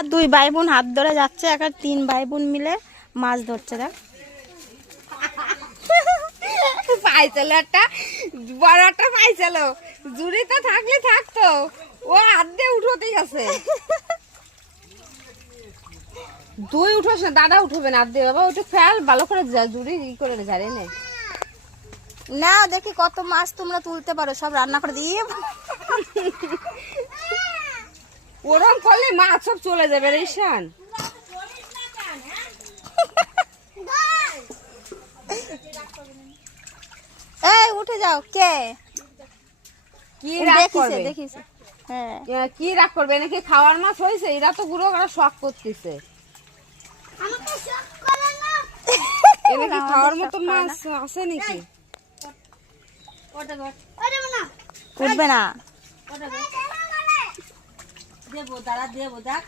দুই ভাই বোন হাত ধরে যাচ্ছে, এখন তিন ভাই বোন মিলে মাছ ধরছে। দেখ পাইছিল একটা বড় একটা পাইছিল, জুড়িতে থাকলে থাকতো, ও হাত দিয়ে উঠোতেই আছে। দুই উঠোস না, দাদা উঠবে না হাত দিয়ে, বাবা ওটা ফেল ভালো করে জুড়ি ই করে ঝাড়ে নে। না দেখি কত মাছ তোমরা তুলতে পারো, সব রান্না করে দিয়ে। ওরম করলে মাছ সব চলে যাবে রে ঈশান। এই উঠে যাও। কে কি রাগ করবে? দেখিস হ্যাঁ, কি রাগ করবে? নাকি খাওয়ার মাছ হয়েছে? এরা তো গুঁড়ো করা শখ করতেছে। এরা কি খাওয়ার মতো মাছ আছে নাকি? উঠবে না। দেবো দাঁড়া, দেবো দেখ।